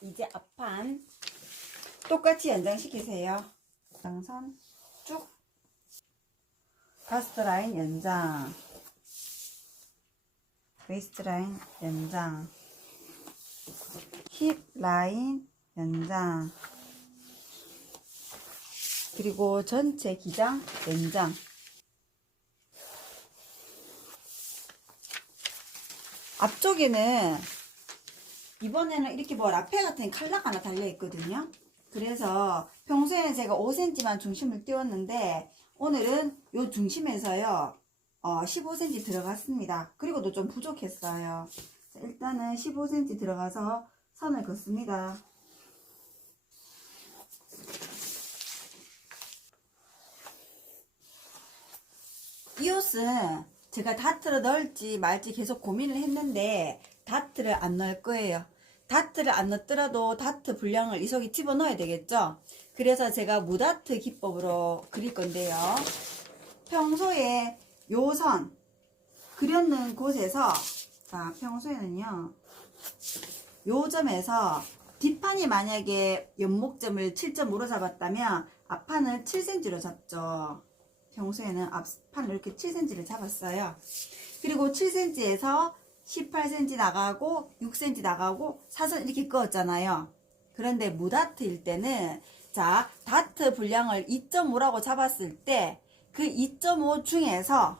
이제 앞판 똑같이 연장시키세요. 연장선 쭉, 가스트 라인 연장, 웨이스트 라인 연장, 힙 라인 연장, 그리고 전체 기장 연장. 앞쪽에는 이번에는 이렇게 뭐 라페 같은 칼라가 하나 달려 있거든요. 그래서 평소에는 제가 5cm만 중심을 띄웠는데 오늘은 요 중심에서요 15cm 들어갔습니다. 그리고도 좀 부족했어요. 자, 일단은 15cm 들어가서 선을 긋습니다. 이 옷은 제가 다트를 넣을지 말지 계속 고민을 했는데 다트를 안 넣을 거예요. 다트를 안 넣더라도 다트 분량을 이석이 집어넣어야 되겠죠. 그래서 제가 무다트 기법으로 그릴 건데요. 평소에 요 선 그렸는 곳에서, 자, 평소에는요 요 점에서 뒷판이 만약에 연목점을 7.5로 잡았다면 앞판을 7cm로 잡죠. 평소에는 앞판을 이렇게 7cm를 잡았어요. 그리고 7cm에서 18cm 나가고 6cm 나가고 사선 이렇게 그었잖아요. 그런데 무다트일 때는, 자, 다트 분량을 2.5라고 잡았을 때 그 2.5 중에서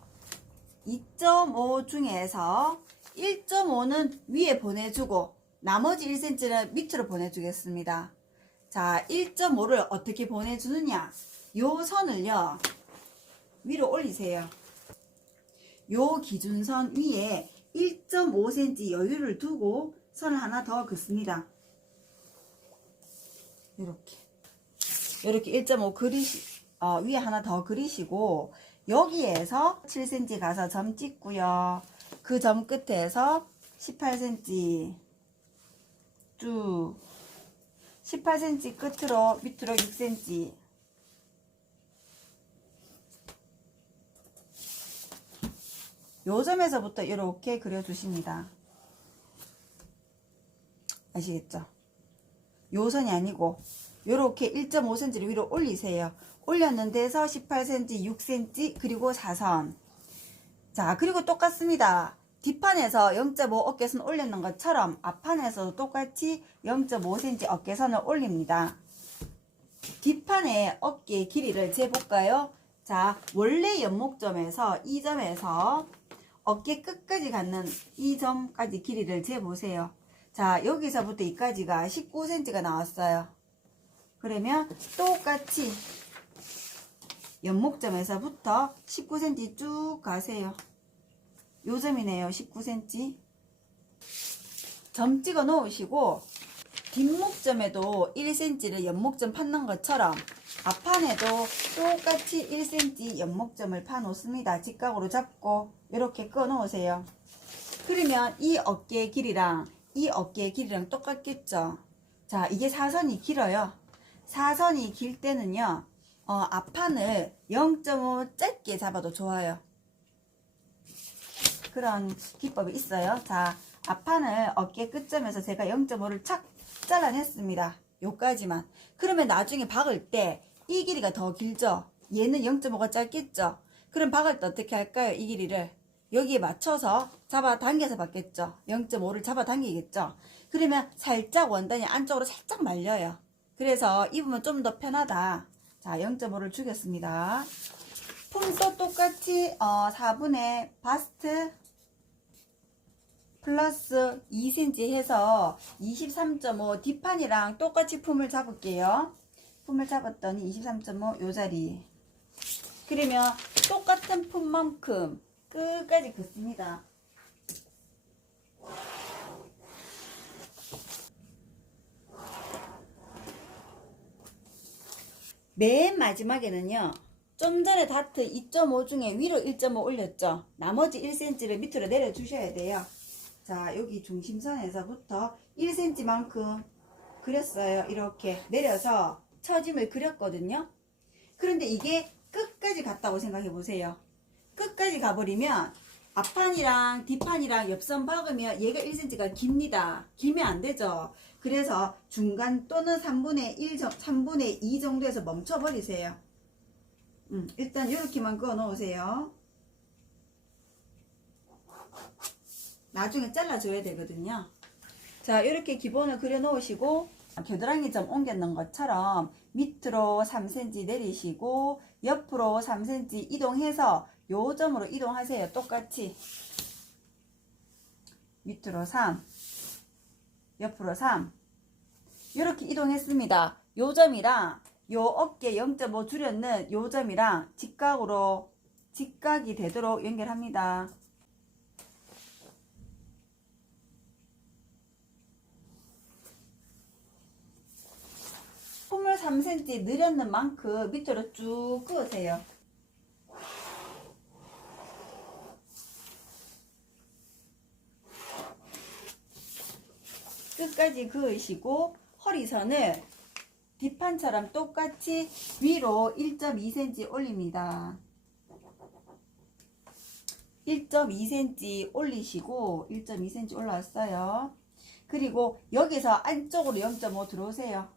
1.5는 위에 보내주고 나머지 1cm는 밑으로 보내주겠습니다. 자, 1.5를 어떻게 보내주느냐, 요 선을요 위로 올리세요. 요 기준선 위에 1.5cm 여유를 두고 선을 하나 더 긋습니다. 이렇게 1.5 위에 하나 더 그리시고, 여기에서 7cm 가서 점 찍고요. 그 점 끝에서 18cm 쭉, 18cm 끝으로 밑으로 6cm, 요 점에서부터 이렇게 그려주십니다. 아시겠죠? 요 선이 아니고 요렇게 1.5cm를 위로 올리세요. 올렸는 데서 18cm, 6cm, 그리고 4선. 자, 그리고 똑같습니다. 뒷판에서 0.5 어깨선 올리는 것처럼 앞판에서도 똑같이 0.5cm 어깨선을 올립니다. 뒷판의 어깨 길이를 재볼까요? 자, 원래 연목점에서 이 점에서 어깨 끝까지 갖는 이 점까지 길이를 재보세요. 자, 여기서부터 여기까지가 19cm가 나왔어요. 그러면 똑같이 연목점에서부터 19cm 쭉 가세요. 요 점이네요. 19cm. 점 찍어 놓으시고 뒷목점에도 1cm를 연목점 파는 것처럼 앞판에도 똑같이 1cm 연목점을 파 놓습니다. 직각으로 잡고 이렇게 꺼 놓으세요. 그러면 이 어깨 길이랑 이 어깨 길이랑 똑같겠죠. 자, 이게 사선이 길어요. 사선이 길 때는요 앞판을 0.5 짧게 잡아도 좋아요. 그런 기법이 있어요. 자, 앞판을 어깨 끝점에서 제가 0.5를 착 잘라냈습니다. 요까지만. 그러면 나중에 박을 때 이 길이가 더 길죠. 얘는 0.5가 짧겠죠. 그럼 박을 때 어떻게 할까요? 이 길이를 여기에 맞춰서 잡아당겨서 박겠죠. 0.5를 잡아당기겠죠. 그러면 살짝 원단이 안쪽으로 살짝 말려요. 그래서 입으면 좀 더 편하다. 자, 0.5를 주겠습니다. 품도 똑같이 4분의 바스트 플러스 2cm 해서 23.5 뒷판이랑 똑같이 품을 잡을게요. 품을 잡았더니 23.5 요 자리. 그러면 똑같은 품만큼 끝까지 긋습니다. 맨 마지막에는요 좀 전에 다트 2.5 중에 위로 1.5 올렸죠. 나머지 1cm를 밑으로 내려 주셔야 돼요. 자, 여기 중심선에서부터 1cm만큼 그렸어요. 이렇게 내려서 처짐을 그렸거든요. 그런데 이게 끝까지 갔다고 생각해 보세요. 끝까지 가버리면 앞판이랑 뒷판이랑 옆선 박으면 얘가 1cm가 깁니다. 길면 안 되죠. 그래서 중간 또는 3분의 1, 3분의 2 정도에서 멈춰버리세요. 일단 이렇게만 그어 놓으세요. 나중에 잘라줘야 되거든요. 자, 이렇게 기본을 그려 놓으시고 겨드랑이 점 옮겨 놓은 것처럼 밑으로 3cm 내리시고 옆으로 3cm 이동해서 요 점으로 이동하세요. 똑같이 밑으로 3, 옆으로 3 이렇게 이동했습니다. 요 점이랑 요 어깨 0.5 줄였는 요 점이랑 직각이 되도록 연결합니다. 솜을 3cm 늘였는 만큼 밑으로 쭉 그으세요. 끝까지 그으시고 허리선을 뒷판처럼 똑같이 위로 1.2cm 올립니다. 1.2cm 올리시고 1.2cm 올라왔어요. 그리고 여기서 안쪽으로 0.5 들어오세요.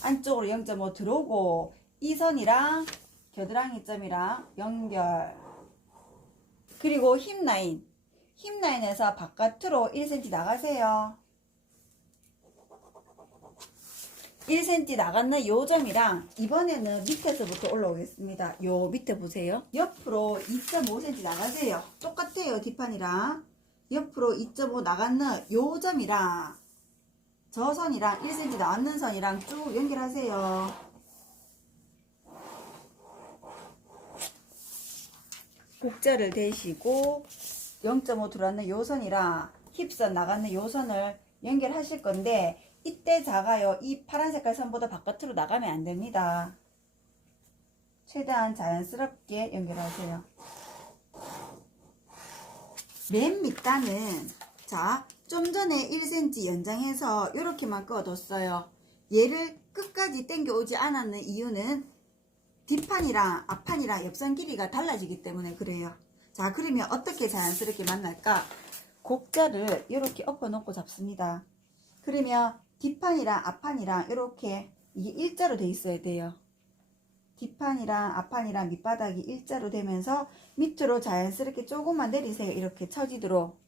안쪽으로 0.5 들어오고 이 선이랑 겨드랑이 점이랑 연결. 그리고 힙라인에서 바깥으로 1cm 나가세요. 1cm 나갔는 요 점이랑 이번에는 밑에서부터 올라오겠습니다. 요 밑에 보세요. 옆으로 2.5cm 나가세요. 똑같아요. 뒷판이랑 옆으로 2.5 나갔는 요 점이랑 저 선이랑 1cm 나왔는 선이랑 쭉 연결하세요. 곡자를 대시고 0.5 들어왔는 요 선이랑 힙선 나가는 요 선을 연결하실 건데 이때 작아요. 이 파란 색깔 선보다 바깥으로 나가면 안 됩니다. 최대한 자연스럽게 연결하세요. 맨 밑단은 좀 전에 1cm 연장해서 이렇게만 그어뒀어요. 얘를 끝까지 당겨 오지 않았는 이유는 뒷판이랑 앞판이랑 옆선 길이가 달라지기 때문에 그래요. 자, 그러면 어떻게 자연스럽게 만날까? 곡자를 이렇게 엎어놓고 잡습니다. 그러면 뒷판이랑 앞판이랑 이렇게 이게 일자로 돼 있어야 돼요. 뒷판이랑 앞판이랑 밑바닥이 일자로 되면서 밑으로 자연스럽게 조금만 내리세요. 이렇게 처지도록.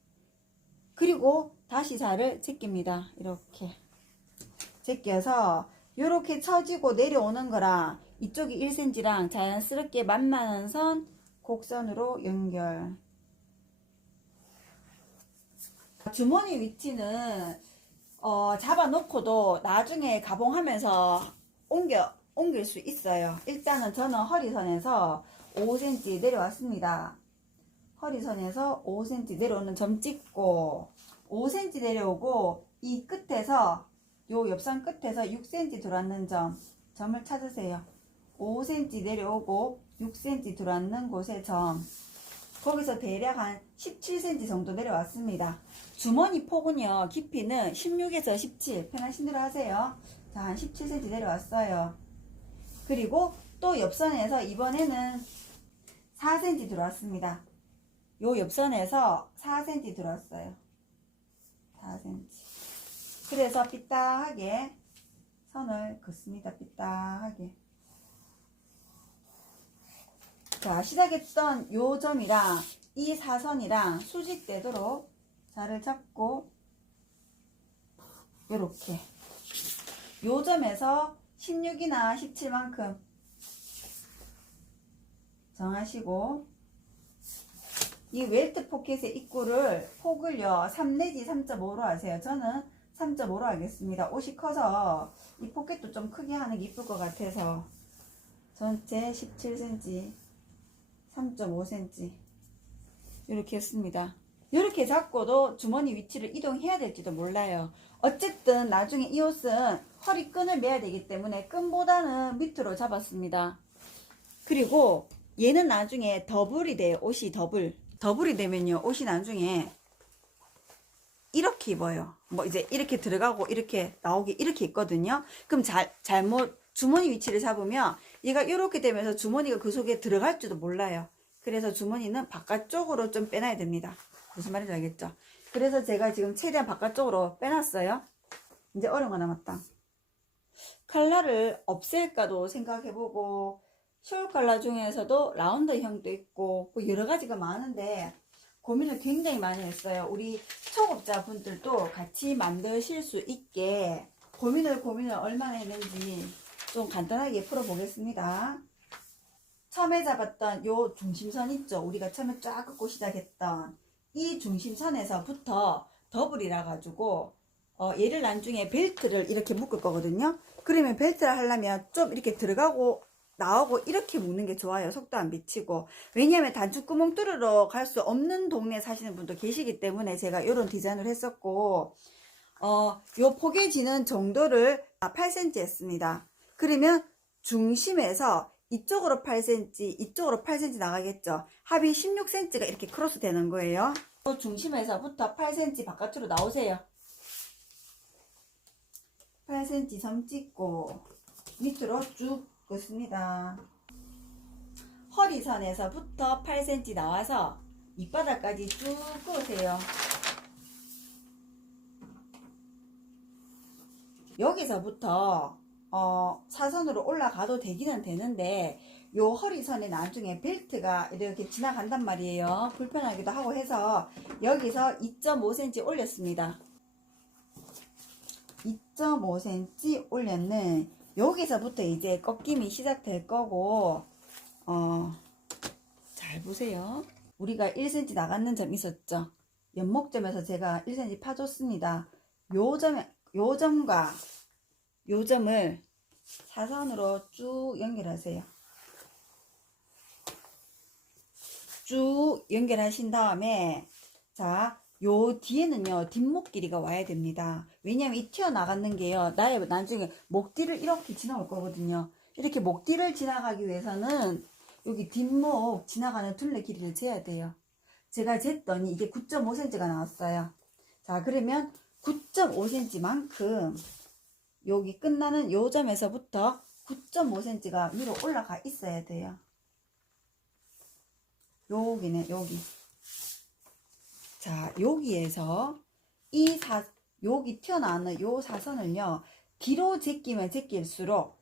그리고 다시 살을 제낍니다. 이렇게 제껴서 이렇게 처지고 내려오는 거랑 이쪽이 1cm랑 자연스럽게 만나는 선 곡선으로 연결. 주머니 위치는 잡아놓고도 나중에 가봉하면서 옮길 수 있어요. 일단은 저는 허리선에서 5cm 내려왔습니다. 허리선에서 5cm 내려오는 점 찍고 5cm 내려오고 이 끝에서 요 옆선 끝에서 6cm 들어왔는 점을 찾으세요. 5cm 내려오고 6cm 들어왔는 곳의 점, 거기서 대략 한 17cm 정도 내려왔습니다. 주머니 폭은요, 깊이는 16에서 17, 편하신 대로 하세요. 자, 한 17cm 내려왔어요. 그리고 또 옆선에서 이번에는 4cm 들어왔습니다. 요 옆선에서 4cm 들어왔어요. 4cm. 그래서 삐딱하게 선을 긋습니다. 삐딱하게. 자, 시작했던 요 점이랑 이 사선이랑 수직되도록 자를 잡고 요렇게 요 점에서 16이나 17만큼 정하시고 이 웰트 포켓의 입구를 폭을요 3 내지 3.5로 하세요. 저는 3.5로 하겠습니다. 옷이 커서 이 포켓도 좀 크게 하는 게 이쁠 것 같아서 전체 17cm 3.5cm 이렇게 했습니다. 이렇게 잡고도 주머니 위치를 이동해야 될지도 몰라요. 어쨌든 나중에 이 옷은 허리끈을 매야 되기 때문에 끈보다는 밑으로 잡았습니다. 그리고 얘는 나중에 더블이 돼요. 옷이 더블이 되면요 옷이 나중에 이렇게 입어요. 뭐 이제 이렇게 들어가고 이렇게 나오기 이렇게 있거든요. 그럼 잘못 주머니 위치를 잡으면 얘가 이렇게 되면서 주머니가 그 속에 들어갈지도 몰라요. 그래서 주머니는 바깥쪽으로 좀 빼놔야 됩니다. 무슨 말인지 알겠죠? 그래서 제가 지금 최대한 바깥쪽으로 빼놨어요. 이제 어려운 거 남았다. 컬러를 없앨까도 생각해보고, 숄 컬러 중에서도 라운드형도 있고 뭐 여러 가지가 많은데 고민을 굉장히 많이 했어요. 우리 초급자 분들도 같이 만드실 수 있게 고민을 얼마나 했는지 좀 간단하게 풀어보겠습니다. 처음에 잡았던 요 중심선 있죠? 우리가 처음에 쫙 긋고 시작했던 이 중심선에서부터 더블이라 가지고 얘를 나중에 벨트를 이렇게 묶을 거거든요. 그러면 벨트를 하려면 좀 이렇게 들어가고 나오고 이렇게 묶는 게 좋아요. 속도 안 비치고. 왜냐하면 단추구멍 뚫으러 갈 수 없는 동네에 사시는 분도 계시기 때문에 제가 이런 디자인을 했었고, 요 포개지는 정도를 8cm 했습니다. 그러면 중심에서 이쪽으로 8cm, 이쪽으로 8cm 나가겠죠. 합이 16cm가 이렇게 크로스 되는 거예요. 또 중심에서부터 8cm 바깥으로 나오세요. 8cm 점 찍고 밑으로 쭉 긋습니다. 허리선에서부터 8cm 나와서 밑바닥까지 쭉 그으세요. 여기서부터 사선으로 올라가도 되기는 되는데 요 허리선에 나중에 벨트가 이렇게 지나간단 말이에요. 불편하기도 하고 해서 여기서 2.5cm 올렸습니다. 2.5cm 올렸는 여기서부터 이제 꺾임이 시작될 거고, 잘 보세요. 우리가 1cm 나갔는 점 있었죠? 연목점에서 제가 1cm 파줬습니다. 요 점과 요 점을 사선으로 쭉 연결하세요. 쭉 연결하신 다음에, 자, 요 뒤에는요, 뒷목 길이가 와야 됩니다. 왜냐면 이 튀어나가는 게요, 나중에 목 뒤를 이렇게 지나올 거거든요. 이렇게 목 뒤를 지나가기 위해서는 여기 뒷목 지나가는 둘레 길이를 재야 돼요. 제가 쟀더니 이게 9.5cm가 나왔어요. 자, 그러면 9.5cm만큼 여기 끝나는 요 점에서부터 9.5cm가 위로 올라가 있어야 돼요. 여기네, 여기. 자, 여기에서 여기 튀어나오는 요 사선을요, 뒤로 제끼면 제낄수록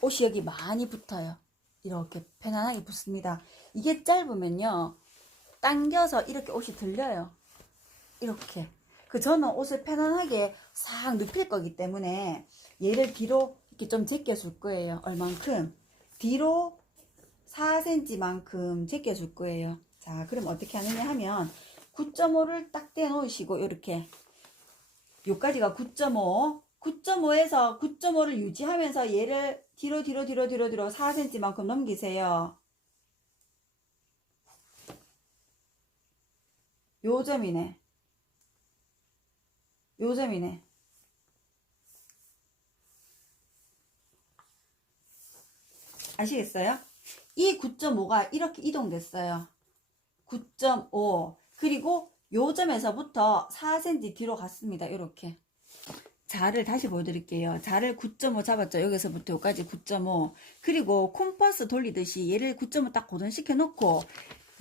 옷이 여기 많이 붙어요. 이렇게 편안하게 붙습니다. 이게 짧으면요, 당겨서 이렇게 옷이 들려요. 이렇게. 저는 옷을 편안하게 싹 눕힐 거기 때문에 얘를 뒤로 이렇게 좀 제껴줄 거예요. 얼만큼? 뒤로 4cm만큼 제껴줄 거예요. 자, 그럼 어떻게 하느냐 하면 9.5를 딱 떼놓으시고 이렇게 요까지가 9.5, 9.5에서 9.5를 유지하면서 얘를 뒤로 4cm만큼 넘기세요. 요 점이네. 아시겠어요? 이 9.5가 이렇게 이동됐어요. 9.5 그리고 요 점에서부터 4cm 뒤로 갔습니다. 이렇게. 자를 다시 보여드릴게요. 자를 9.5 잡았죠. 여기서부터 여기까지 9.5 그리고 콤퍼스 돌리듯이 얘를 9.5 딱 고정시켜 놓고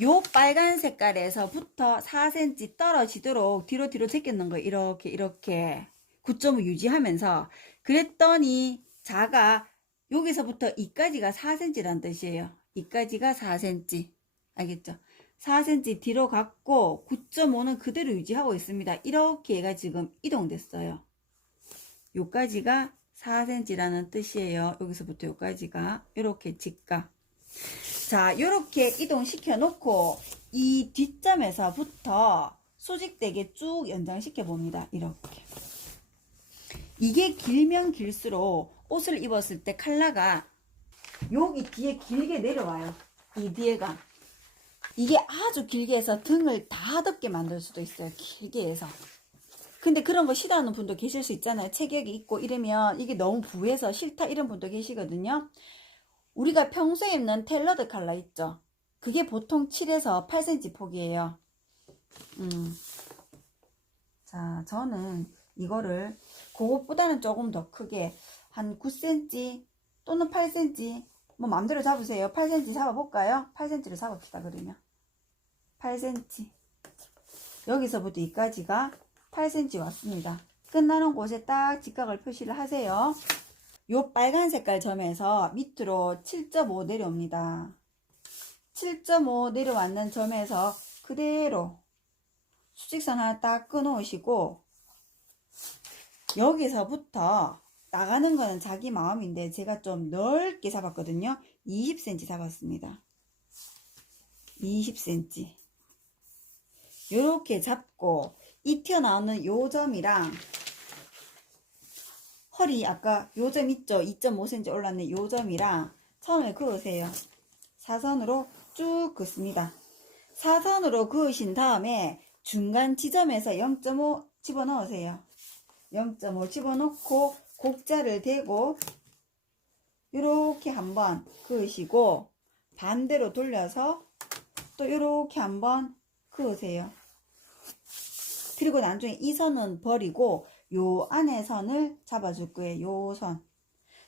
요 빨간 색깔에서부터 4cm 떨어지도록 뒤로 제끼는 거예요. 이렇게 9.5 유지하면서. 그랬더니 자가 여기서부터 이까지가 4cm란 뜻이에요. 이까지가 4cm. 알겠죠? 4cm 뒤로 갔고 9.5는 그대로 유지하고 있습니다. 이렇게 얘가 지금 이동됐어요. 요까지가 4cm라는 뜻이에요. 여기서부터 요까지가 이렇게 직각. 자, 요렇게 이동시켜 놓고 이 뒷점에서부터 수직되게 쭉 연장시켜 봅니다. 이렇게. 이게 길면 길수록 옷을 입었을 때 컬러가 여기 뒤에 길게 내려와요. 이 뒤에가. 이게 아주 길게 해서 등을 다 덮게 만들 수도 있어요. 길게 해서. 근데 그런 거 싫어하는 분도 계실 수 있잖아요. 체격이 있고 이러면 이게 너무 부해서 싫다 이런 분도 계시거든요. 우리가 평소에 입는 텔러드 컬러 있죠. 그게 보통 7에서 8cm 폭이에요. 자, 저는 이거를 그것보다는 조금 더 크게 한 9cm 또는 8cm 뭐 맘대로 잡으세요. 8cm 잡아볼까요? 8cm를 잡읍시다. 그러면 8cm, 여기서부터 여기까지가 8cm 왔습니다. 끝나는 곳에 딱 직각을 표시를 하세요. 요 빨간 색깔 점에서 밑으로 7.5 내려옵니다. 7.5 내려왔는 점에서 그대로 수직선 하나 딱 끊어오시고, 여기서부터 나가는 거는 자기 마음인데 제가 좀 넓게 잡았거든요. 20cm 잡았습니다. 20cm 요렇게 잡고, 이 튀어나오는 요 점이랑 허리 아까 요 점 있죠? 2.5cm 올랐는 요 점이랑 선을 그으세요. 사선으로 쭉 긋습니다. 사선으로 그으신 다음에 중간 지점에서 0.5 집어넣으세요. 0.5 집어넣고 곡자를 대고 요렇게 한번 그으시고, 반대로 돌려서 또 요렇게 한번 그으세요. 그리고 나중에 이 선은 버리고 요 안에 선을 잡아줄 거예요. 요 선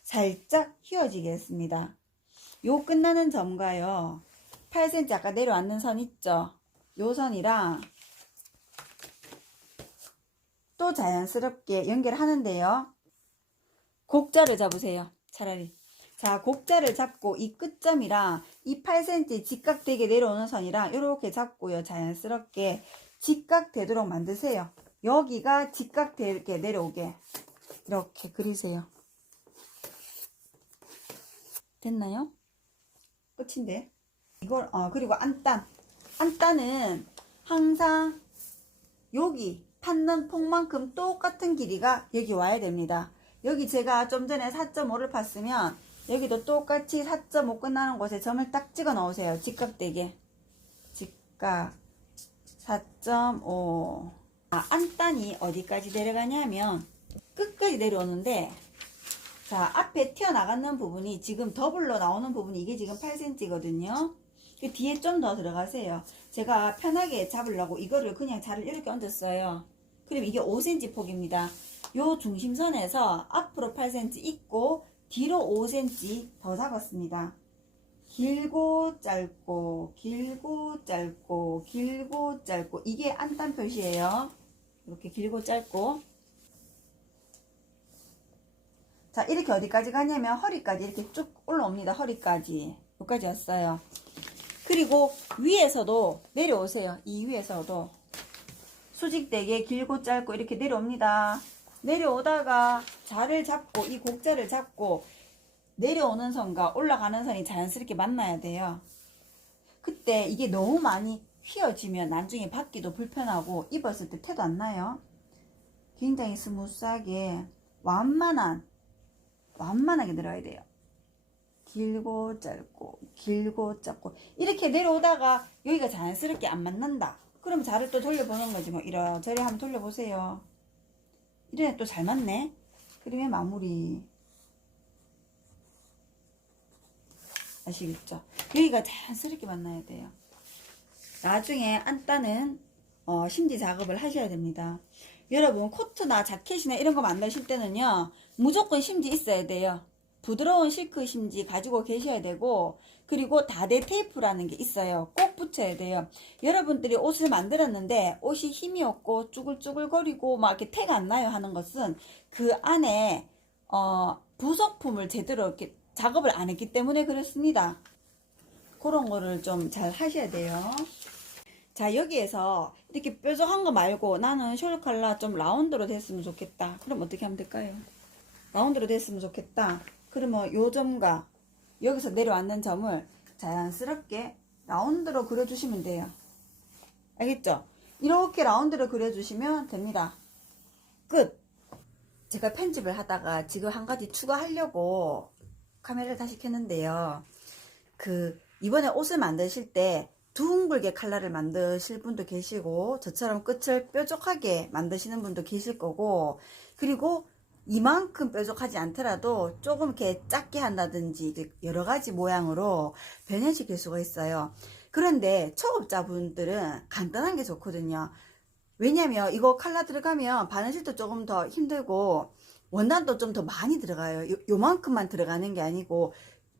살짝 휘어지게 했습니다. 요 끝나는 점과요 8cm 아까 내려왔는 선 있죠? 요 선이랑 또 자연스럽게 연결하는데요. 곡자를 잡으세요. 차라리. 자, 곡자를 잡고 이 끝점이랑 이 8cm 직각되게 내려오는 선이랑 이렇게 잡고요. 자연스럽게 직각되도록 만드세요. 여기가 직각되게 내려오게 이렇게 그리세요. 됐나요? 끝인데. 이걸 그리고 안단은 항상 여기 팠는 폭만큼 똑같은 길이가 여기 와야 됩니다. 여기 제가 좀 전에 4.5를 팠으면 여기도 똑같이 4.5 끝나는 곳에 점을 딱 찍어 넣으세요. 직각되게. 직각 4.5. 안단이 어디까지 내려가냐면 끝까지 내려오는데, 자, 앞에 튀어나가는 부분이 지금 더블로 나오는 부분이 이게 지금 8cm거든요. 뒤에 좀 더 들어가세요. 제가 편하게 잡으려고 이거를 그냥 자를 이렇게 얹었어요. 그럼 이게 5cm 폭입니다. 요 중심선에서 앞으로 8cm 있고 뒤로 5cm 더 잡았습니다. 길고 짧고 길고 짧고 길고 짧고, 이게 안단 표시예요. 이렇게 길고 짧고. 자, 이렇게 어디까지 가냐면 허리까지 이렇게 쭉 올라옵니다. 허리까지 여기까지 왔어요. 그리고 위에서도 내려오세요. 이 위에서도 수직되게 길고 짧고 이렇게 내려옵니다. 내려오다가 자를 잡고 이 곡자를 잡고 내려오는 선과 올라가는 선이 자연스럽게 만나야 돼요. 그때 이게 너무 많이 휘어지면 나중에 받기도 불편하고 입었을 때 태도 안 나요. 굉장히 스무스하게 완만하게 내려야 돼요. 길고 짧고 길고 짧고 이렇게 내려오다가 여기가 자연스럽게 안 만난다. 그럼 자를 또 돌려보는 거지. 뭐 이러저리 한번 돌려보세요. 이래 또 잘 맞네. 그러면 마무리. 아시겠죠? 여기가 자연스럽게 만나야 돼요. 나중에 안단은 심지 작업을 하셔야 됩니다. 여러분 코트나 자켓이나 이런 거 만드실 때는요 무조건 심지 있어야 돼요. 부드러운 실크 심지 가지고 계셔야 되고, 그리고 다대 테이프라는 게 있어요. 꼭 붙여야 돼요. 여러분들이 옷을 만들었는데 옷이 힘이 없고 쭈글쭈글거리고 막 이렇게 태가 안 나요 하는 것은 그 안에 부속품을 제대로 이렇게 작업을 안 했기 때문에 그렇습니다. 그런 거를 좀 잘 하셔야 돼요. 자, 여기에서 이렇게 뾰족한 거 말고 나는 숄 컬러 좀 라운드로 됐으면 좋겠다. 그럼 어떻게 하면 될까요? 라운드로 됐으면 좋겠다. 그러면 요 점과 여기서 내려왔는 점을 자연스럽게 라운드로 그려주시면 돼요. 알겠죠? 이렇게 라운드로 그려주시면 됩니다. 끝! 제가 편집을 하다가 지금 한 가지 추가하려고 카메라를 다시 켰는데요. 이번에 옷을 만드실 때 둥글게 컬러를 만드실 분도 계시고, 저처럼 끝을 뾰족하게 만드시는 분도 계실 거고, 그리고 이만큼 뾰족하지 않더라도 조금 이렇게 작게 한다든지 여러 가지 모양으로 변형시킬 수가 있어요. 그런데 초급자분들은 간단한 게 좋거든요. 왜냐면 이거 컬러 들어가면 바느질도 조금 더 힘들고 원단도 좀 더 많이 들어가요. 요만큼만 들어가는 게 아니고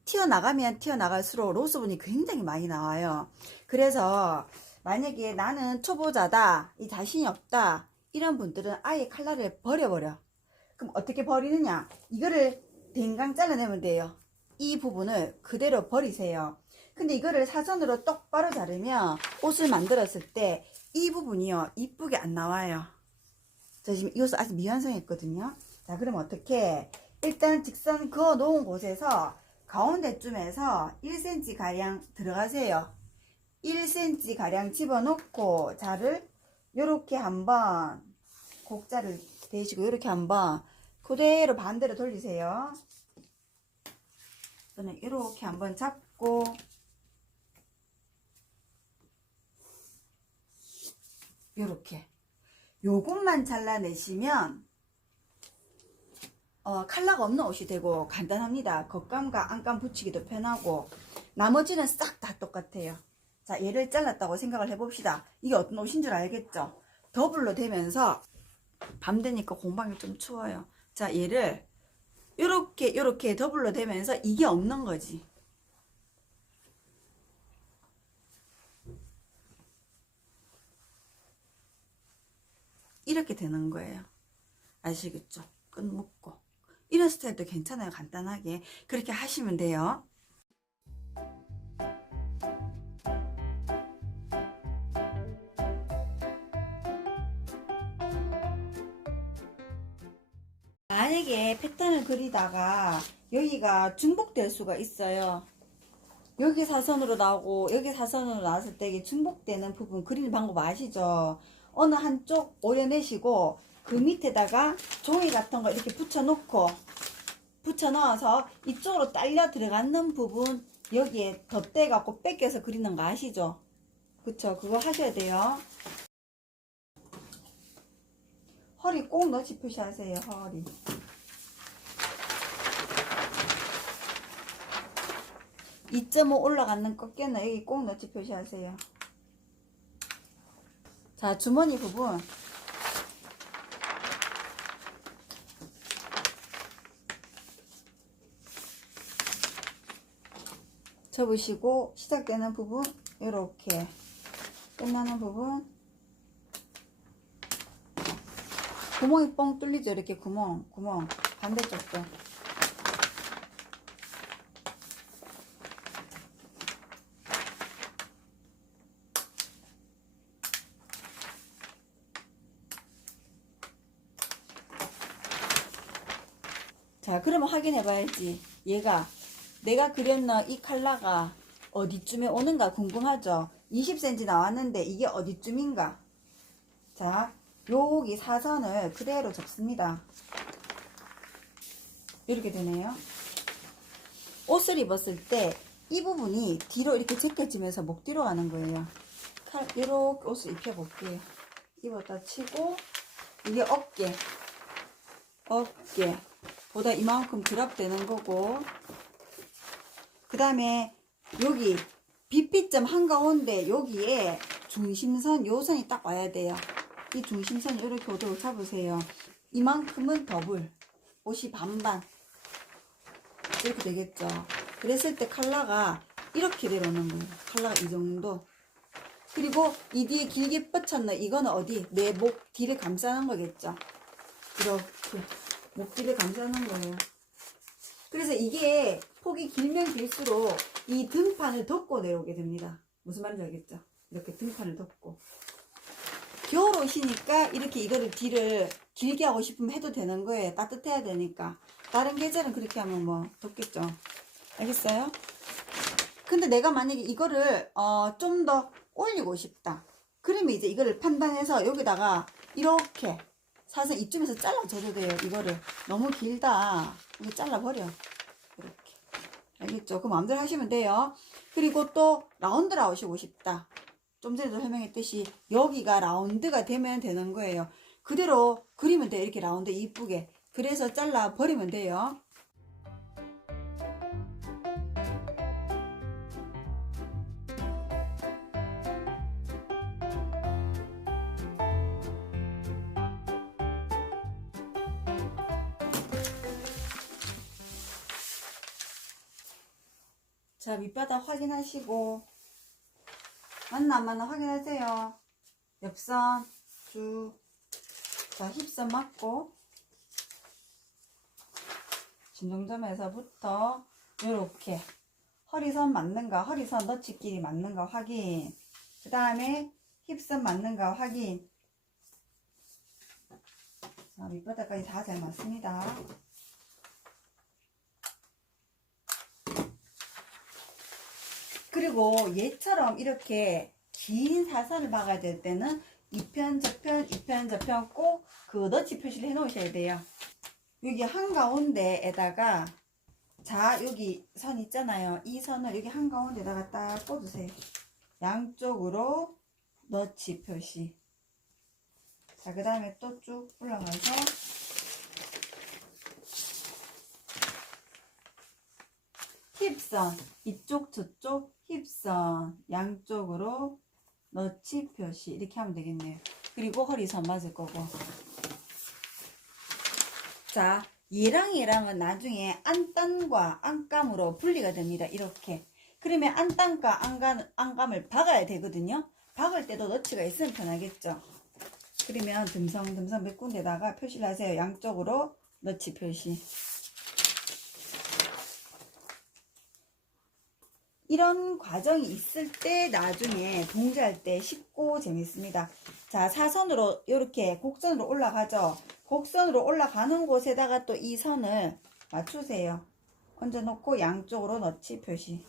튀어나가면 튀어나갈수록 로스분이 굉장히 많이 나와요. 그래서 만약에 나는 초보자다, 이 자신이 없다, 이런 분들은 아예 칼날을 버려버려. 그럼 어떻게 버리느냐? 이거를 댕강 잘라내면 돼요. 이 부분을 그대로 버리세요. 근데 이거를 사선으로 똑바로 자르면 옷을 만들었을 때 이 부분이요, 이쁘게 안 나와요. 저 지금 이 옷을 아직 미완성했거든요. 자, 그럼 어떻게? 일단 직선 그어 놓은 곳에서 가운데쯤에서 1cm 가량 들어가세요. 1cm 가량 집어넣고 자를 요렇게 한번 곡자를 대시고 요렇게 한번 그대로 반대로 돌리세요. 저는 이렇게 한번 잡고 요렇게 요것만 잘라내시면 칼라가 없는 옷이 되고 간단합니다. 겉감과 안감 붙이기도 편하고 나머지는 싹 다 똑같아요. 자, 얘를 잘랐다고 생각을 해봅시다. 이게 어떤 옷인 줄 알겠죠? 더블로 되면서 밤 되니까 공방이 좀 추워요. 자, 얘를 요렇게 더블로 되면서 이게 없는 거지. 이렇게 되는 거예요. 아시겠죠? 끈 묶고 이런 스타일도 괜찮아요. 간단하게 그렇게 하시면 돼요. 만약에 패턴을 그리다가 여기가 중복될 수가 있어요. 여기 사선으로 나오고 여기 사선으로 나왔을 때 이게 중복되는 부분 그리는 방법 아시죠? 어느 한쪽 오려내시고 그 밑에다가 종이 같은 거 이렇게 붙여 넣어서 이쪽으로 딸려 들어가는 부분 여기에 덧대 갖고 뺏겨서 그리는 거 아시죠? 그쵸? 그거 하셔야 돼요. 허리 꼭 너치 표시하세요. 허리. (2.5) 올라가는 꺾였나 여기 꼭 너치 표시하세요. 자, 주머니 부분 접으시고 시작되는 부분 이렇게 끝나는 부분 구멍이 뻥 뚫리죠. 이렇게 구멍 반대쪽도 자, 그러면 확인해 봐야지. 얘가 내가 그렸는 이 컬러가 어디쯤에 오는가 궁금하죠? 20cm 나왔는데 이게 어디쯤인가? 자, 여기 사선을 그대로 접습니다. 이렇게 되네요. 옷을 입었을 때 이 부분이 뒤로 이렇게 제껴지면서 목 뒤로 가는 거예요. 이렇게 옷을 입혀볼게요. 입었다 치고 이게 어깨 보다 이만큼 드랍되는 거고, 그 다음에 여기 빗빗점 한가운데 여기에 중심선 요 선이 딱 와야 돼요. 이 중심선 이렇게 오도록 잡으세요. 이만큼은 더블, 옷이 반반 이렇게 되겠죠. 그랬을 때 컬러가 이렇게 내려오는 거예요. 컬러가 이 정도. 그리고 이 뒤에 길게 뻗쳤는 이거는 어디? 내 목 뒤를 감싸는 거겠죠. 이렇게 목 뒤를 감싸는 거예요. 그래서 이게 폭이 길면 길수록 이 등판을 덮고 내려오게 됩니다. 무슨 말인지 알겠죠? 이렇게 등판을 덮고. 겨울 옷이니까 이렇게 이거를 뒤를 길게 하고 싶으면 해도 되는 거예요. 따뜻해야 되니까. 다른 계절은 그렇게 하면 뭐 덥겠죠. 알겠어요? 근데 내가 만약에 이거를 좀 더 올리고 싶다. 그러면 이제 이거를 판단해서 여기다가 이렇게 사선 이쯤에서 잘라줘도 돼요. 이거를 너무 길다. 이거 잘라버려. 이렇게. 알겠죠? 그 마음대로 하시면 돼요. 그리고 또 라운드를 하시고 싶다. 좀 전에도 설명했듯이 여기가 라운드가 되면 되는 거예요. 그대로 그리면 돼요. 이렇게 라운드 이쁘게. 그래서 잘라 버리면 돼요. 자, 밑바닥 확인하시고 맞나 안 맞나 확인하세요. 옆선 쭉. 자, 힙선 맞고 진동점에서부터 이렇게 허리선 맞는가, 허리선 너치끼리 맞는가 확인. 그 다음에 힙선 맞는가 확인. 자, 밑바닥까지 다 잘 맞습니다. 그리고 얘처럼 이렇게 긴 사선을 박아야 될 때는 2편 저편 2편 저편 꼭 그 너치 표시를 해 놓으셔야 돼요. 여기 한가운데에다가 자, 여기 선 있잖아요. 이 선을 여기 한가운데다가 딱 꽂으세요. 양쪽으로 너치 표시. 자, 그 다음에 또 쭉 올라가서 힙선, 이쪽 저쪽 힙선 양쪽으로 너치 표시 이렇게 하면 되겠네요. 그리고 허리선 맞을 거고. 자, 얘랑은 나중에 안단과 안감으로 분리가 됩니다. 이렇게. 그러면 안단과 안감을 박아야 되거든요. 박을 때도 너치가 있으면 편하겠죠. 그러면 듬성듬성 몇 군데다가 표시를 하세요. 양쪽으로 너치 표시. 이런 과정이 있을 때 나중에 동작할 때 쉽고 재밌습니다. 자, 사선으로 이렇게 곡선으로 올라가죠. 곡선으로 올라가는 곳에다가 또 이 선을 맞추세요. 얹어 놓고 양쪽으로 너치 표시.